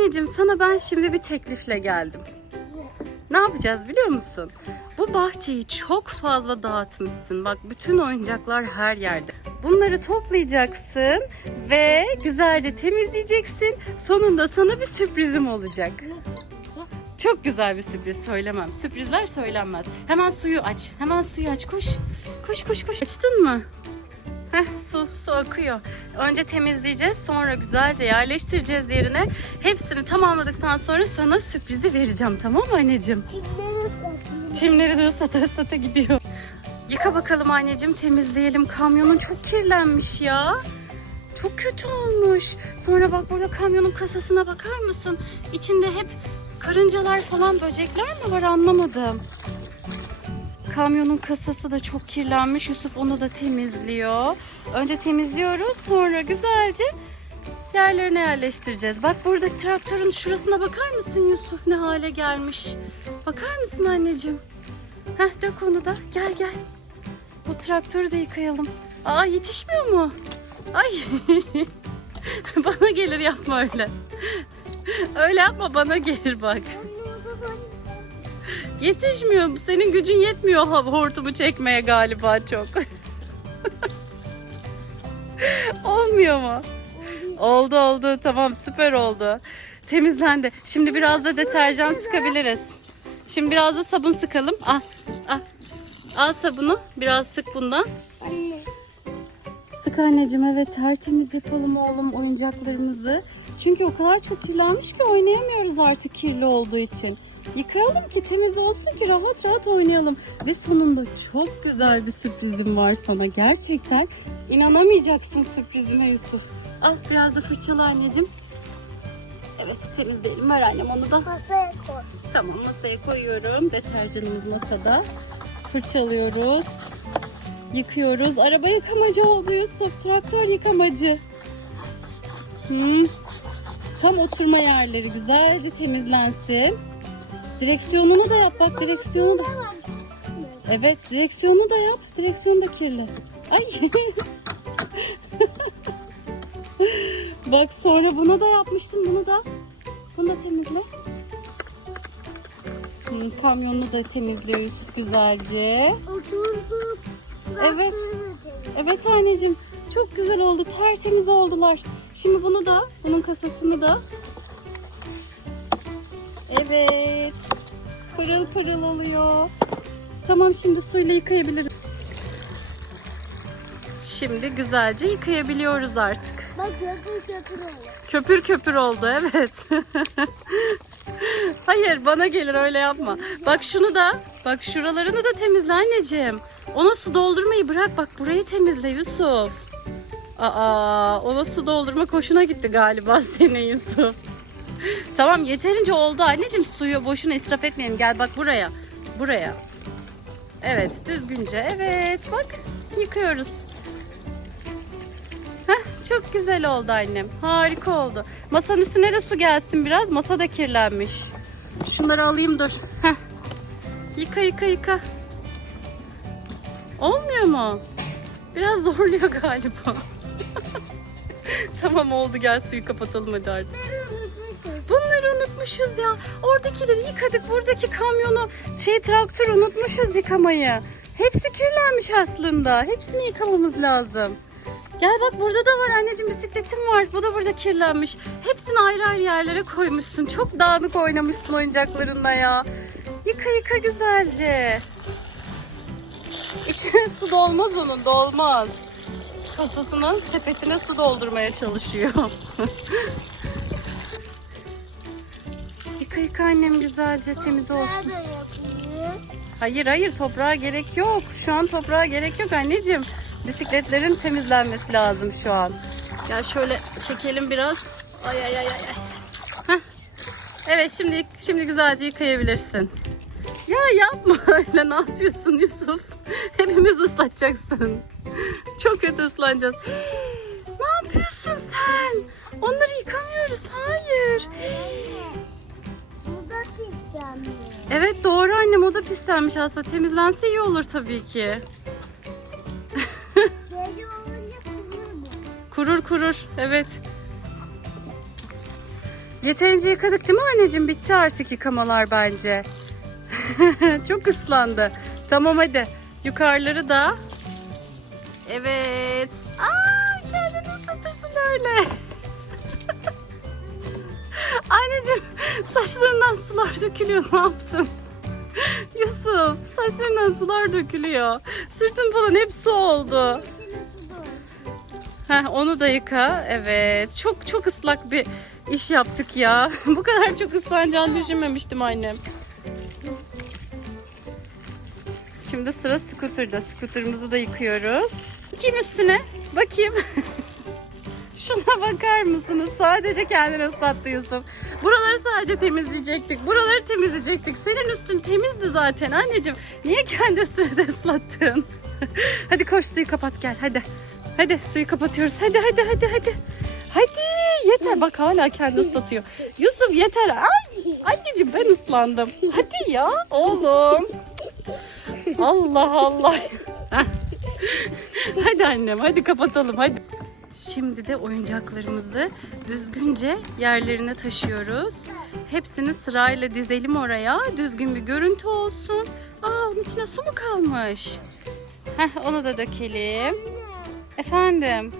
Anneciğim sana ben şimdi bir teklifle geldim. Ne yapacağız biliyor musun? Bu bahçeyi çok fazla dağıtmışsın. Bak bütün oyuncaklar her yerde. Bunları toplayacaksın ve güzelce temizleyeceksin. Sonunda sana bir sürprizim olacak. Çok güzel bir sürpriz söylemem. Sürprizler söylenmez. Hemen suyu aç. Hemen suyu aç. Koş. Koş koş koş. Açtın mı? Heh, su, su akıyor. Önce temizleyeceğiz, sonra güzelce yerleştireceğiz yerine. Hepsini tamamladıktan sonra sana sürprizi vereceğim, tamam mı anneciğim? Çimleri de ıslata ıslata gidiyor. Yıka bakalım anneciğim, temizleyelim. Kamyonun çok kirlenmiş ya. Çok kötü olmuş. Sonra bak burada kamyonun kasasına bakar mısın? İçinde hep karıncalar falan, böcekler mi var anlamadım. Kamyonun kasası da çok kirlenmiş. Yusuf onu da temizliyor. Önce temizliyoruz sonra güzelce yerlerine yerleştireceğiz. Bak burada traktörün şurasına bakar mısın Yusuf ne hale gelmiş. Bakar mısın anneciğim? Heh dök onu da gel gel. Bu traktörü de yıkayalım. Aa yetişmiyor mu? Ay bana gelir yapma öyle. Öyle yapma bana gelir bak. Yetişmiyor. Senin gücün yetmiyor hortumu çekmeye galiba çok. Olmuyor mu? Oldu oldu. Tamam süper oldu. Temizlendi. Şimdi biraz da deterjan sıkabiliriz. Şimdi biraz da sabun sıkalım. Al. Al. Al sabunu. Biraz sık bundan. Sık anneciğim evet tertemiz yapalım oğlum oyuncaklarımızı. Çünkü o kadar çok kirlenmiş ki oynayamıyoruz artık kirli olduğu için. Yıkayalım ki temiz olsun ki rahat rahat oynayalım. Ve sonunda çok güzel bir sürprizim var sana gerçekten. inanamayacaksın sürprizime Yusuf. Al biraz da fırçala anneciğim. Evet temizleyelim ver annem onu da. Masaya koy. Tamam masaya koyuyorum. Deterjanımız masada. Fırçalıyoruz. Yıkıyoruz. Araba yıkamacı oldu Yusuf. Traktör yıkamacı. Hı. Tam oturma yerleri güzelce temizlensin. Direksiyonunu da yap bak direksiyonu da. Evet direksiyonu da yap. Direksiyon da kirli. Ay. bak sonra bunu da yapmıştım. Bunu da. Bunu da temizle. Hı, kamyonunu da temizliyor Yusuf güzelce. Evet. Evet anneciğim. Çok güzel oldu. Tertemiz oldular. Şimdi bunu da, bunun kasasını da. Evet. Pırıl pırıl oluyor. Tamam şimdi suyla yıkayabiliriz. Şimdi güzelce yıkayabiliyoruz artık. Bak köpür köpür oluyor. Köpür köpür oldu evet. Hayır bana gelir öyle yapma. Bak şunu da bak şuralarını da temizle anneciğim. Ona su doldurmayı bırak bak burayı temizle Yusuf. Aa ona su doldurma hoşuna gitti galiba senin Yusuf. tamam yeterince oldu anneciğim suyu boşuna israf etmeyelim. Gel bak buraya. Buraya. Evet düzgünce evet bak yıkıyoruz. Heh, çok güzel oldu annem. Harika oldu. Masanın üstüne de su gelsin biraz. Masa da kirlenmiş. Şunları alayım dur. Heh. Yıka yıka yıka. Olmuyor mu? Biraz zorluyor galiba. tamam oldu gel suyu kapatalım hadi artık. Bunları unutmuşuz ya. Oradakileri yıkadık. Buradaki kamyonu şey traktör unutmuşuz yıkamayı. Hepsi kirlenmiş aslında. Hepsini yıkamamız lazım. Gel bak burada da var anneciğim bisikletim var. Bu da burada kirlenmiş. Hepsini ayrı ayrı yerlere koymuşsun. Çok dağınık oynamışsın oyuncaklarınla ya. Yıka yıka güzelce. İçine su dolmaz onun dolmaz. Kasasının sepetine su doldurmaya çalışıyor. yıka yıka annem güzelce temiz olsun. Hayır hayır toprağa gerek yok. Şu an toprağa gerek yok anneciğim. Bisikletlerin temizlenmesi lazım şu an. Ya şöyle çekelim biraz. Ay ay ay ay. ay. Heh. Evet şimdi şimdi güzelce yıkayabilirsin. Ya yapma öyle ne yapıyorsun Yusuf? Hepimiz ıslatacaksın. Çok kötü ıslanacağız. ne yapıyorsun sen? Onları yıkamıyoruz. Hayır. Pislenmiyor. Evet doğru annem o da pislenmiş aslında. Temizlense iyi olur tabii ki. Gece olunca kurur mu? Kurur kurur. Evet. Yeterince yıkadık değil mi anneciğim? Bitti artık yıkamalar bence. Çok ıslandı. Tamam hadi. Yukarıları da. Evet. Aa, kendini ısıtırsın öyle. Saçlarından sular dökülüyor. Ne yaptın? Yusuf saçlarından sular dökülüyor. Sırtın falan hep su oldu. Heh, onu da yıka. Evet. Çok çok ıslak bir iş yaptık ya. Bu kadar çok ıslanacağını düşünmemiştim annem. Şimdi sıra scooter'da. Scooter'ımızı da yıkıyoruz. Bakayım üstüne. Bakayım. Şuna bakar mısınız? Sadece kendini ıslattı Yusuf. Buraları sadece temizleyecektik. Buraları temizleyecektik. Senin üstün temizdi zaten anneciğim. Niye kendi üstünü de ıslattın? hadi koş suyu kapat gel hadi. Hadi suyu kapatıyoruz. Hadi hadi hadi hadi. Hadi yeter bak hala kendi ıslatıyor. Yusuf yeter. Ay, anneciğim ben ıslandım. Hadi ya oğlum. Allah Allah. Hadi annem hadi kapatalım hadi. Şimdi de oyuncaklarımızı düzgünce yerlerine taşıyoruz. Hepsini sırayla dizelim oraya. Düzgün bir görüntü olsun. Aa onun içine su mu kalmış? Heh, onu da dökelim. Efendim.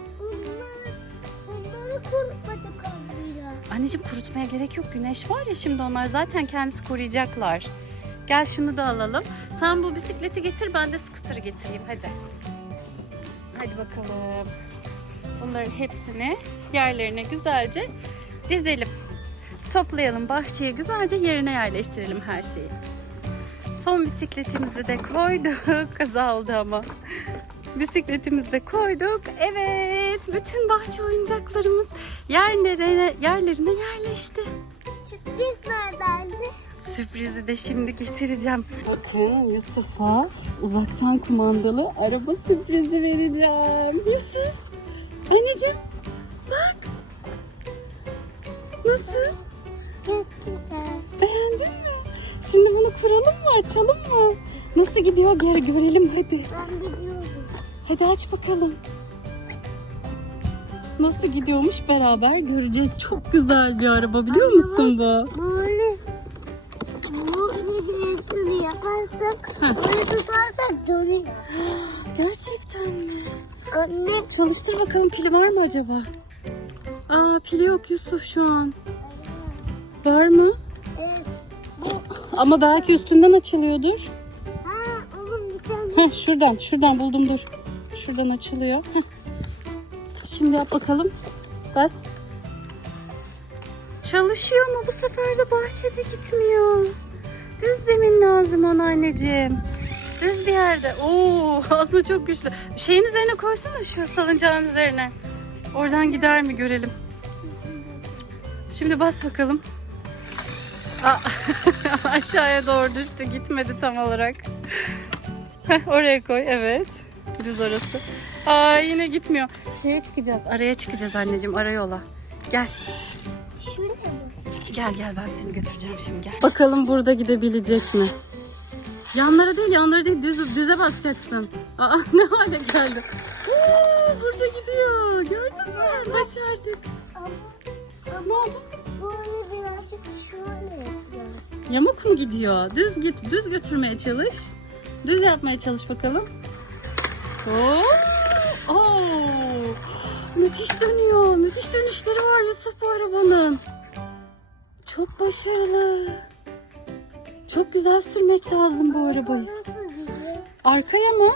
Anneciğim kurutmaya gerek yok. Güneş var ya şimdi onlar zaten kendisi koruyacaklar. Gel şunu da alalım. Sen bu bisikleti getir ben de skuterı getireyim hadi. Hadi bakalım. Bunların hepsini yerlerine güzelce dizelim. Toplayalım bahçeye güzelce yerine yerleştirelim her şeyi. Son bisikletimizi de koyduk. Kaza oldu ama. Bisikletimizi de koyduk. Evet, bütün bahçe oyuncaklarımız yerlerine, yerlerine yerleşti. Sürpriz nerede anne? Sürprizi de şimdi getireceğim. Bakın Yusuf'a uzaktan kumandalı araba sürprizi vereceğim. Yusuf, anneciğim bak. Nasıl? Çok güzel. Beğendin mi? Şimdi bunu kuralım mı, açalım mı? Nasıl gidiyor gel görelim hadi. Ben biliyorum. Hadi aç bakalım. Nasıl gidiyormuş beraber göreceğiz. Çok güzel bir araba biliyor musun bu? Böyle bu yaparsak, böyle tutarsak dönüyor. Gerçekten mi? Anne Çalıştır bakalım pili var mı acaba? Aa pili yok Yusuf şu an. Var mı? evet. Ama belki üstünden açılıyordur. Ha oğlum bir tane Heh şuradan şuradan buldum dur. Şuradan açılıyor. Heh. Şimdi yap bakalım. Bas. Çalışıyor mu? Bu sefer de bahçede gitmiyor. Düz zemin lazım ona anneciğim. Düz bir yerde. Oo, aslında çok güçlü. Şeyin üzerine koysana şu salıncağın üzerine. Oradan gider mi görelim. Şimdi bas bakalım. Aa, aşağıya doğru düştü. Gitmedi tam olarak. Oraya koy evet. Düz orası. Aa yine gitmiyor. Şeye çıkacağız. Araya çıkacağız anneciğim. Ara yola. Gel. şuraya mı? Gel gel ben seni götüreceğim şimdi gel. Bakalım burada gidebilecek mi? Yanlara değil yanlara değil düz, düze basacaksın. Aa ne hale geldi. Oo, burada gidiyor. Gördün mü? Başardık. Ama, Ne oldu? böyle birazcık şöyle yapacağız. Yamuk mu gidiyor? Düz git, düz götürmeye çalış. Düz yapmaya çalış bakalım. Oo! Oo! Müthiş dönüyor. Müthiş dönüşleri var Yusuf bu arabanın. Çok başarılı. Çok güzel sürmek lazım bu arabayı. Arkaya mı?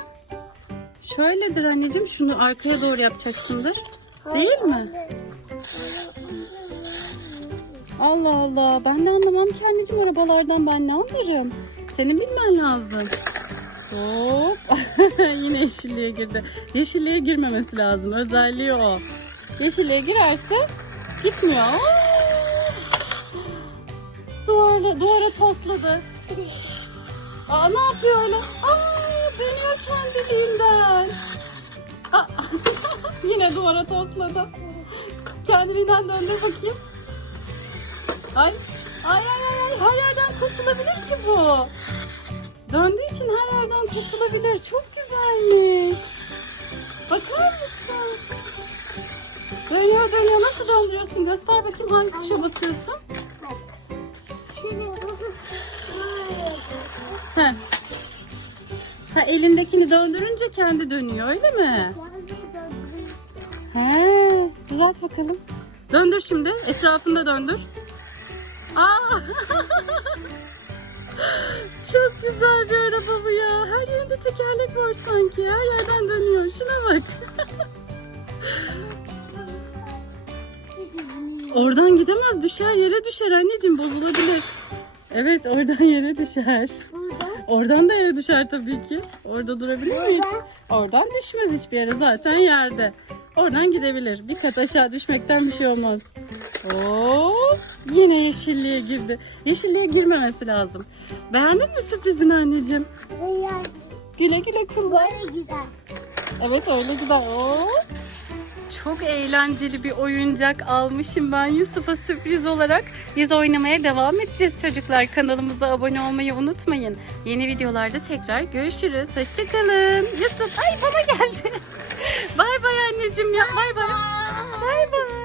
Şöyledir anneciğim. Şunu arkaya doğru yapacaksındır. Değil mi? Allah Allah. Ben de anlamam ki anneciğim arabalardan. Ben ne anlarım? Senin bilmen lazım. Hop. Yine yeşilliğe girdi. Yeşilliğe girmemesi lazım. Özelliği o. Yeşilliğe girerse gitmiyor. Duvara, duvara tosladı. Aa ne yapıyor öyle? Aa dönüyor kendiliğinden. Yine duvara tosladı. Kendiliğinden döndür bakayım. Ay, ay ay ay, her yerden kurtulabilir ki bu. Döndüğü için her yerden kurtulabilir. Çok güzelmiş. Bakar mısın? Dönüyor dönüyor. Nasıl döndürüyorsun? Göster bakayım hangi tuşa basıyorsun. Ha elindekini döndürünce kendi dönüyor öyle mi? He, düzelt bakalım. Döndür şimdi. Etrafında döndür. Aa! Çok güzel bir araba bu ya. Her yerinde tekerlek var sanki. Her yerden dönüyor. Şuna bak. Oradan gidemez. Düşer yere düşer anneciğim. Bozulabilir. Evet oradan yere düşer. Oradan da yere düşer tabii ki. Orada durabilir miyiz? Oradan düşmez hiçbir yere zaten yerde. Oradan gidebilir. Bir kat aşağı düşmekten bir şey olmaz. Hop, yine yeşilliğe girdi. Yeşilliğe girmemesi lazım. Beğendin mi sürprizini anneciğim? Güle güle kullan. böyle gider. Evet öyle güzel. Hop. Çok eğlenceli bir oyuncak almışım ben Yusuf'a sürpriz olarak. Biz oynamaya devam edeceğiz çocuklar. Kanalımıza abone olmayı unutmayın. Yeni videolarda tekrar görüşürüz. Hoşçakalın. Yusuf ay bana geldi. bay bay anneciğim ya. Bay bay.